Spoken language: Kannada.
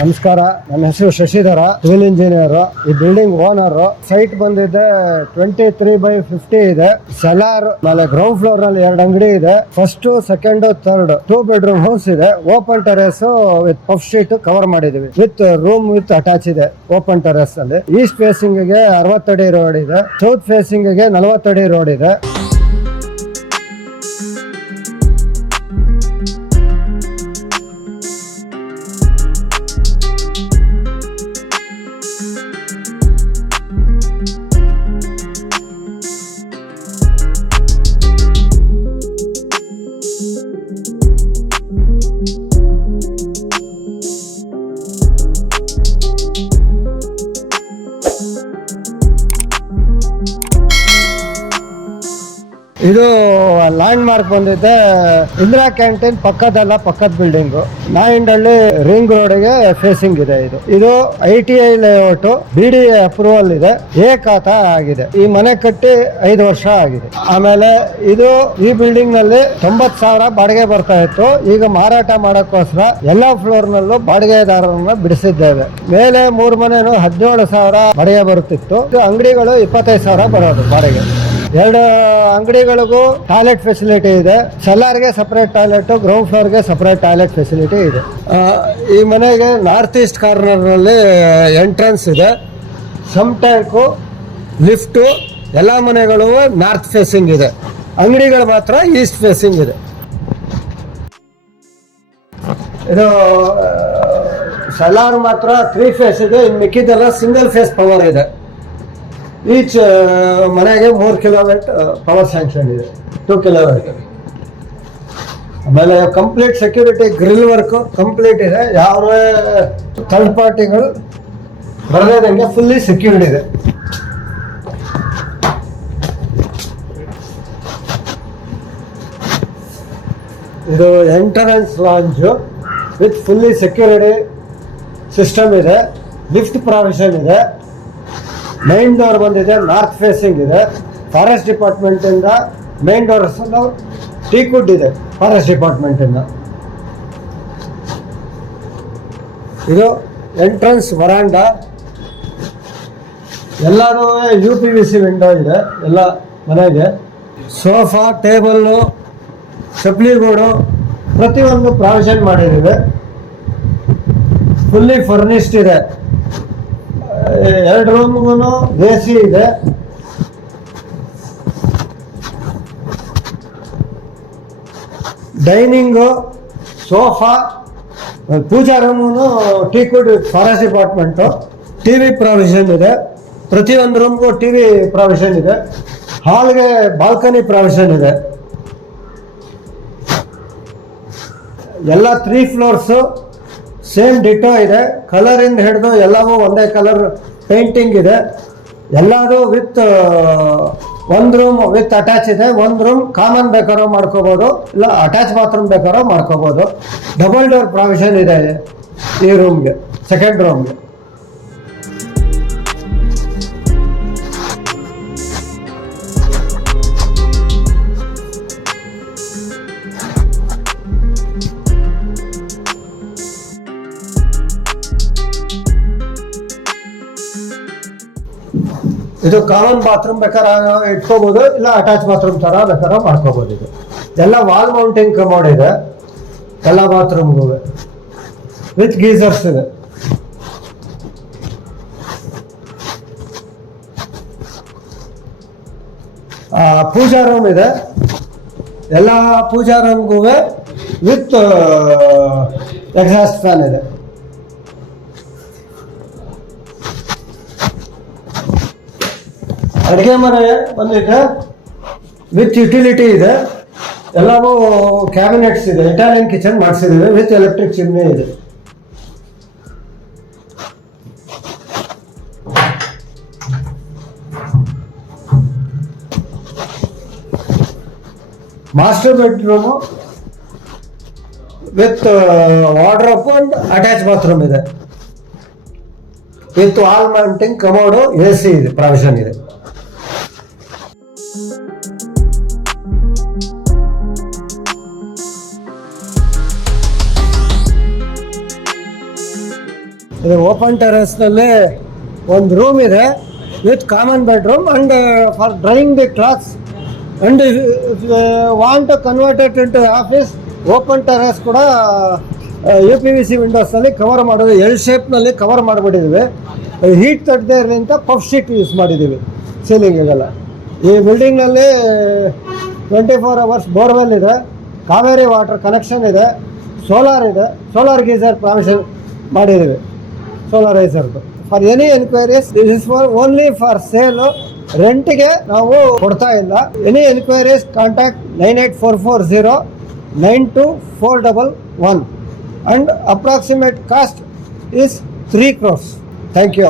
ನಮಸ್ಕಾರ, ನನ್ನ ಹೆಸರು ಶಶಿಧರ, ಸಿವಿಲ್ ಇಂಜಿನಿಯರ್. ಈ ಬಿಲ್ಡಿಂಗ್ ಓನರ್. ಸೈಟ್ ಬಂದಿದೆ 23/50 ಇದೆ. ಸೆಲಾರ್ ಮೇಲೆ ಗ್ರೌಂಡ್ ಫ್ಲೋರ್ ನಲ್ಲಿ 2 ಅಂಗಡಿ ಇದೆ. First, second, third 2 bedroom house ಇದೆ. Open terrace with puff sheet cover ಮಾಡಿದೀವಿ. ವಿತ್ ರೂಮ್ ವಿತ್ ಅಟ್ಯಾಚ್ ಇದೆ. ಓಪನ್ ಟೆರೇಸ್ ಅಲ್ಲಿ ಈಸ್ಟ್ ಫೇಸಿಂಗ್ ಗೆ 60 ಅಡಿ ರೋಡ್ ಇದೆ. ಸೌತ್ ಫೇಸಿಂಗ್ ಗೆ 40 ಅಡಿ ರೋಡ್ ಇದೆ. ಇದು ಲ್ಯಾಂಡ್ ಮಾರ್ಕ್ ಬಂದಿದೆ ಇಂದಿರಾ ಕ್ಯಾಂಟೀನ್ ಪಕ್ಕದ ಬಿಲ್ಡಿಂಗ್. ನಾಯಿಂಡಳ್ಳಿ ರಿಂಗ್ ರೋಡ್ಗೆ ಫೇಸಿಂಗ್ ಇದೆ. ಇದು ITI ಲೇಔಟ್, BDA ಅಪ್ರೂವಲ್ ಇದೆ. ಖಾತಾ ಆಗಿದೆ. ಈ ಮನೆ ಕಟ್ಟಿ 5 ವರ್ಷ ಆಗಿದೆ. ಆಮೇಲೆ ಈ ಬಿಲ್ಡಿಂಗ್ ನಲ್ಲಿ 90,000 ಬಾಡಿಗೆ ಬರ್ತಾ ಇತ್ತು. ಈಗ ಮಾರಾಟ ಮಾಡೋಕ್ಕೋಸ್ಕರ ಎಲ್ಲಾ ಫ್ಲೋರ್ ನಲ್ಲೂ ಬಾಡಿಗೆದಾರರನ್ನ ಬಿಡಿಸಿದ್ದೇವೆ. ಮೇಲೆ 3 ಮನೆನೂ 17,000 ಬಾಡಿಗೆ ಬರುತ್ತಿತ್ತು. ಅಂಗಡಿಗಳು 25,000 ಬರೋದು ಬಾಡಿಗೆ. 2 ಅಂಗಡಿಗಳಿಗೂ ಟಾಯ್ಲೆಟ್ ಫೆಸಿಲಿಟಿ ಇದೆ. ಸೆಲ್ಲಾರ್ಗೆ ಸಪರೇಟ್ ಟಾಯ್ಲೆಟ್, ಗ್ರೌಂಡ್ ಫ್ಲೋರ್ಗೆ ಸಪರೇಟ್ ಟಾಯ್ಲೆಟ್ ಫೆಸಿಲಿಟಿ ಇದೆ. ಈ ಮನೆಗೆ ನಾರ್ತ್ ಈಸ್ಟ್ ಕಾರ್ನರ್ ನಲ್ಲಿ ಎಂಟ್ರೆನ್ಸ್ ಇದೆ. ಸಮ್ ಟ್ಯಾಂಕು, ಲಿಫ್ಟು, ಎಲ್ಲ ಮನೆಗಳು ನಾರ್ತ್ ಫೇಸಿಂಗ್ ಇದೆ. ಅಂಗಡಿಗಳು ಮಾತ್ರ ಈಸ್ಟ್ ಫೇಸಿಂಗ್ ಇದೆ. ಇದು ಸೆಲ್ಲಾರ್ ಮಾತ್ರ 3 ಫೇಸ್ ಇದೆ. ಇನ್ನು ಮಿಕ್ಕಿದೆಲ್ಲ ಸಿಂಗಲ್ ಫೇಸ್ ಪವರ್ ಇದೆ. ಈಚ್ ಮನೆಗೆ 3 ಕಿಲೋವ್ಯಾಟ್ ಪವರ್ ಸ್ಯಾಂಕ್ಷನ್ ಇದೆ. 2 ಕಿಲೋವ್ಯಾಟ್. ಆಮೇಲೆ complete security, grill work complete ಇದೆ. ಯಾವುದೇ ಥರ್ಡ್ ಪಾರ್ಟಿಗಳು ಬರದಂಗೆ ಫುಲ್ಲಿ ಸೆಕ್ಯೂರ್ಡ್ ಇದೆ. ಇದು entrance lounge with fully security system ಇದೆ. ಲಿಫ್ಟ್ ಪ್ರಾವಿಷನ್ ಇದೆ. ಮೈನ್ ಡೋರ್ ಬಂದಿದೆ, ನಾರ್ತ್ ಫೇಸಿಂಗ್ ಇದೆ. ಫಾರೆಸ್ಟ್ ಡಿಪಾರ್ಟ್ಮೆಂಟ್ ಇಂದ ಮೈನ್ ಡೋರ್ಸ್ ಟೀಕುಡ್ ಇದೆ. ಫಾರೆಸ್ಟ್ ಡಿಪಾರ್ಟ್ಮೆಂಟ್ ಇಂದ ಇದು ಎಂಟ್ರನ್ಸ್ ವರಾಂಡ. ಎಲ್ಲರೂ UPVC ವಿಂಡೋ ಇದೆ ಎಲ್ಲ ಮನೆಗೆ. ಸೋಫಾ, ಟೇಬಲ್ಲು, ಚಪ್ಲಿಗೂಡು ಪ್ರತಿಯೊಂದು ಪ್ರಾವಿಷನ್ ಮಾಡಿದ್ದೀವಿ. ಫುಲ್ಲಿ ಫರ್ನಿಶ್ಡ್ ಇದೆ. 2 ರೂಮ್ಗೂ AC ಇದೆ. Dining, sofa, puja room teakwood forest department. TV provision ಇದೆ. ಪ್ರತಿಯೊಂದು ರೂಮ್ಗೂ TV ಪ್ರಾವಿಷನ್ ಇದೆ. ಹಾಲ್ಗೆ ಬಾಲ್ಕನಿ ಪ್ರಾವಿಷನ್ ಇದೆ. ಎಲ್ಲ 3 ಫ್ಲೋರ್ಸು ಸೇಮ್ ಡಿಟೋ ಇದೆ. ಕಲರಿಂದ ಹಿಡಿದು ಎಲ್ಲವೂ ಒಂದೇ ಕಲರ್ ಪೇಂಟಿಂಗ್ ಇದೆ. ಎಲ್ಲರೂ ವಿತ್ 1 ರೂಮ್ ವಿತ್ ಅಟ್ಯಾಚ್ ಇದೆ. 1 ರೂಮ್ ಕಾಮನ್ ಬೇಕಾರೋ ಮಾಡ್ಕೋಬೋದು, ಇಲ್ಲ ಅಟ್ಯಾಚ್ ಬಾತ್ರೂಮ್ ಬೇಕಾರೋ ಮಾಡ್ಕೋಬೋದು. ಡಬಲ್ ಡೋರ್ ಪ್ರಾವಿಷನ್ ಇದೆ ಈ ರೂಮ್ಗೆ, ಸೆಕೆಂಡ್ ರೂಮ್ಗೆ. ಇದು ಕಾಮನ್ ಬಾತ್ರೂಮ್ ಬೇಕಾದ್ರೆ ಇಟ್ಕೋಬಹುದು, ಇಲ್ಲ ಅಟ್ಯಾಚ್ ಬಾತ್ರೂಮ್ ತರ ಬೇಕಾದ್ರೆ ಮಾಡ್ಕೋಬಹುದು. ಇದು ಎಲ್ಲ ವಾಲ್ ಮೌಂಟಿಂಗ್ ಕಮೋಡ್ ಇದೆ ಎಲ್ಲ ಬಾತ್ರೂಮ್ಗೂ ವಿತ್ ಗೀಸರ್ಸ್ ಇದೆ. ಪೂಜಾ ರೂಮ್ ಇದೆ. ಎಲ್ಲ ಪೂಜಾ ರೂಮ್ಗೂ ವಿತ್ ಎಕ್ಸಾಸ್ಟ್ ಫ್ಯಾನ್ ಇದೆ. ಅಡುಗೆ ಮನೆ ಬಂದಿದೆ ವಿತ್ ಯುಟಿಲಿಟಿ ಇದೆ. ಎಲ್ಲವೂ ಕ್ಯಾಬಿನೆಟ್ಸ್ ಇದೆ. ಇಟಾಲಿಯನ್ ಕಿಚನ್ ಮಾಡಿಸಿದ್ದೀವಿ ವಿತ್ ಎಲೆಕ್ಟ್ರಿಕ್ ಚಿಮ್ನಿ ಇದೆ. Master bedroom with wardrobe and attach bathroom ಇದೆ. With wall mounting commode, AC ಇದೆ, ಪ್ರಾವಿಷನ್ ಇದೆ. ಇದು ಓಪನ್ ಟೆರೆಸ್ನಲ್ಲಿ ಒಂದು ರೂಮ್ ಇದೆ with common bedroom and for drying the clothes and want converted into office. Open terrace ಕೂಡ UPVC ವಿಂಡೋಸ್ನಲ್ಲಿ ಕವರ್ ಮಾಡೋದು ಎಲ್ ಶೇಪ್ನಲ್ಲಿ ಕವರ್ ಮಾಡಿಬಿಟ್ಟಿದ್ದೀವಿ. ಹೀಟ್ ತಟ್ಟದೇ ಇರಲಿ ಅಂತ ಪಫ್ ಶೀಟ್ ಯೂಸ್ ಮಾಡಿದ್ದೀವಿ ಸೀಲಿಂಗಿಗೆಲ್ಲ. ಈ ಬಿಲ್ಡಿಂಗ್ನಲ್ಲಿ 24 hours ಬೋರ್ವೆಲ್ ಇದೆ, ಕಾವೇರಿ ವಾಟರ್ ಕನೆಕ್ಷನ್ ಇದೆ, ಸೋಲಾರ್ ಇದೆ, ಸೋಲಾರ್ ಗೀಸರ್ ಪ್ರಾವಿಷನ್ ಮಾಡಿದ್ದೀವಿ, ಸೋಲಾರೈಸರ್ದು. For any enquiries this is for only for sale, ರೆಂಟಿಗೆ ನಾವು ಕೊಡ್ತಾ ಇಲ್ಲ. Any enquiries contact 9844092411 and approximate cost is 3 crores. Thank you.